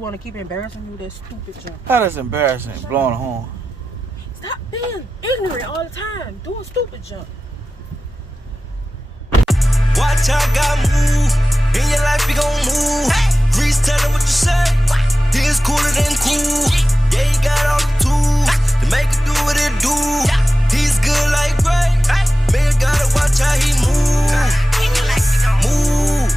want to keep embarrassing you, that stupid jump. That is embarrassing, blowing a horn. Stop being ignorant all the time, doing stupid jump. Watch how God move. In your life, we gon' move. Reese, tell them what you say. This cooler than cool. Yeah, he got all the tools to make it do what it do. He's good like Ray. Man, gotta watch how he move. Move.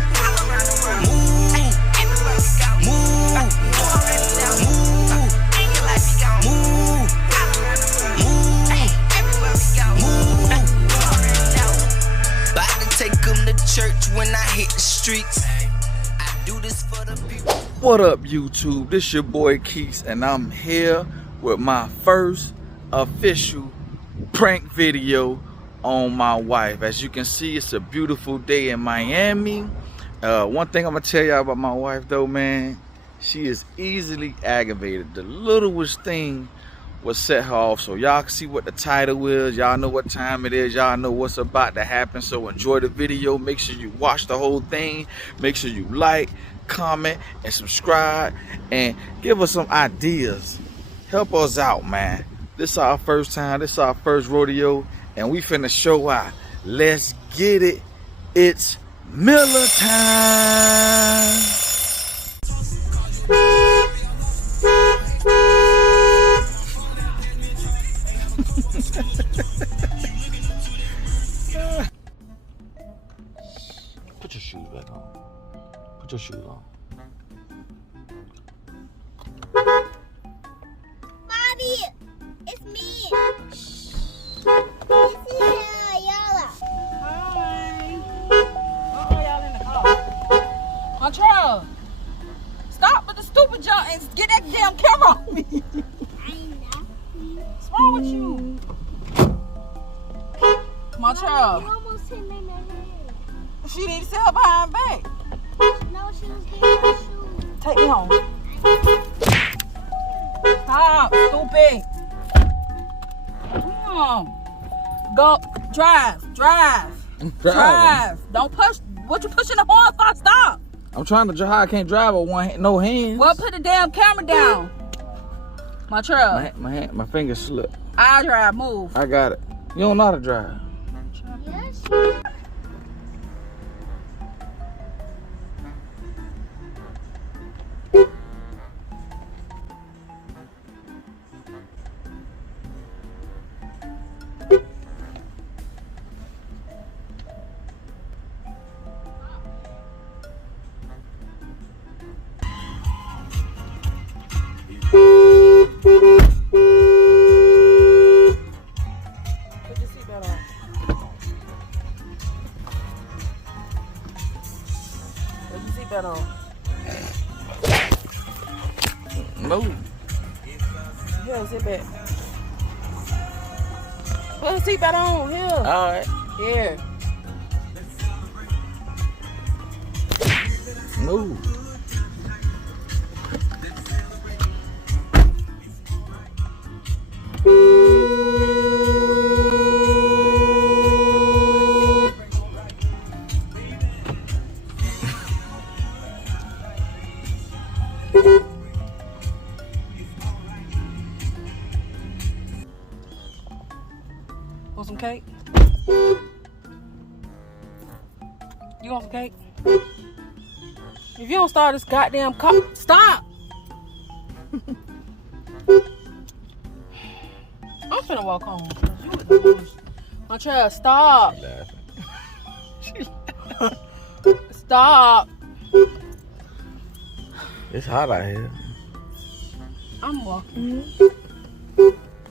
Church when I hit the streets. I do this for the people. What up, YouTube? This your boy Keeks, and I'm here with my first official prank video on my wife. As you can see, it's a beautiful day in Miami. One thing I'm gonna tell y'all about my wife though, man, she is easily aggravated. The littlest thing will set her off. So y'all can see what the title is, y'all know what time it is, y'all know what's about to happen. So enjoy the video. Make sure you watch the whole thing. Make sure you like, comment, and subscribe, and give us some ideas. Help us out, man. This is our first time, this is our first rodeo, and we finna show out. Let's get it. It's Miller time. Put your shoes back on. Put your shoes on. Bobby, it's me. This is Yala. Hi. Y'all in the car. Montreal, stop with the stupid jump and get that damn camera off me. I know. What's wrong with you? Montreal. You almost hit me in the head. She need to sit her behind back. No, she was getting her shoes. Take me home. Stop, stupid. Go, drive. Don't push. What you pushing the horn for? Stop. I'm trying to drive. I can't drive with no hands. Well, put the damn camera down. Montreal. My finger slipped. I drive. Move. I got it. You don't know how to drive. Yes. Move. Here, sit back. Put the seatbelt on. Here. All right. Here. Move. Want some cake? You want some cake? If you don't start this goddamn car, stop! I'm finna walk home. You with the bullshit. Montreal, stop! Stop! It's hot out here. I'm walking.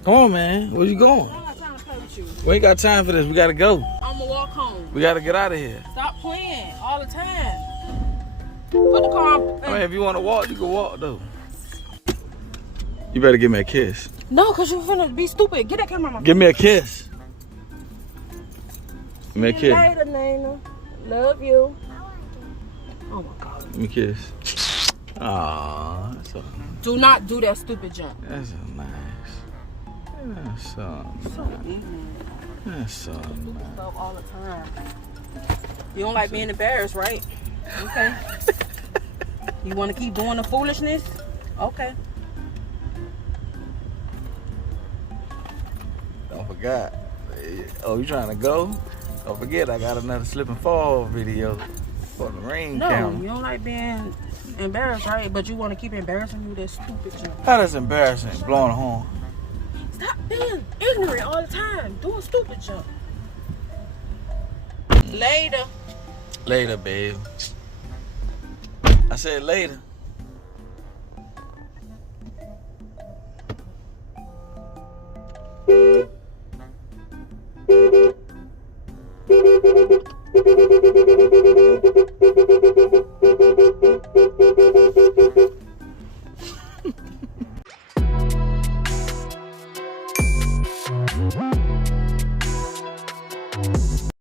Come on, man. Where you going? I don't got time to play with you. We ain't got time for this. We gotta go. I'm gonna walk home. We gotta get out of here. Stop playing all the time. Put the car on. I mean, if you wanna walk, you can walk though. You better give me a kiss. No, cause you finna be stupid. Get that camera on my Give me a kiss. Give me a kiss. later, Nana. Love you. Oh my God. Give me a kiss. Aww, that's so, Do not do that stupid jump. that's so nice. That's so So nice. ignorant. That's so Stupid nice. stuff all the time. You don't like being embarrassed, right? Okay. You want to keep doing the foolishness? Okay. Don't forget. Oh, you trying to go? Don't forget, I got another slip and fall video for the rain No, camera. you don't like being embarrassed, right? But you want to keep embarrassing you, that stupid jump. How that's embarrassing, blowing a horn. Stop being ignorant all the time. Doing stupid jump. Later. Later, babe. I said later.